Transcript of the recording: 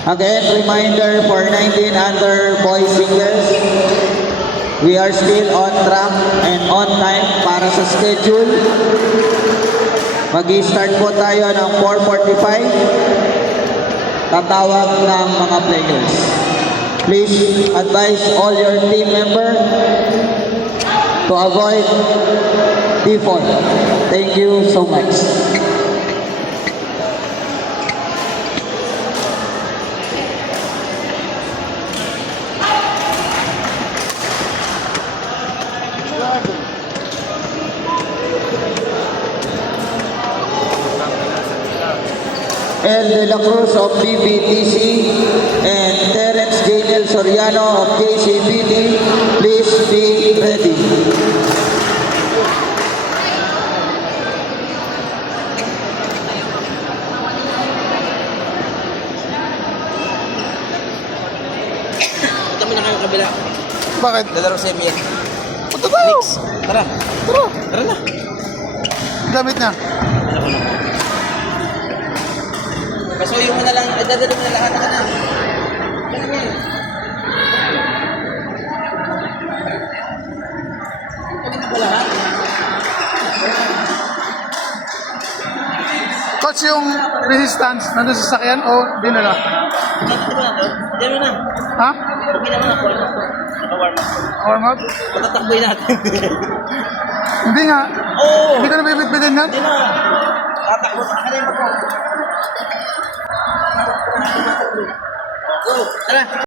Again, reminder for 19 under boys singles, we are still on track and on time para sa schedule. Mag-i-start po tayo ng 4:45. Tatawag ng mga players. Please advise all your team members to avoid default. Thank you so much. El De La Cruz of BBTC and Terence Janiel Soriano of JCBD, please be ready. Punta mo na kayo kabila. Bakit? Lalaro sa Emir. Punta tayo! Tara. Tara! Tara na. Gamit na. Pasuyo mo na lang. Dadalo mo na lahat ka na. Coach, yung resistance nandun sa sakyan o dinala? Hindi mo na. Ha? Hindi naman ako. Naka-warm up. Warm up? Patatakboy natin. Hindi nga. Oo. Hindi ka na bibit-bitin yan? Hindi na. Tatakbo sa akin. Go. Tara.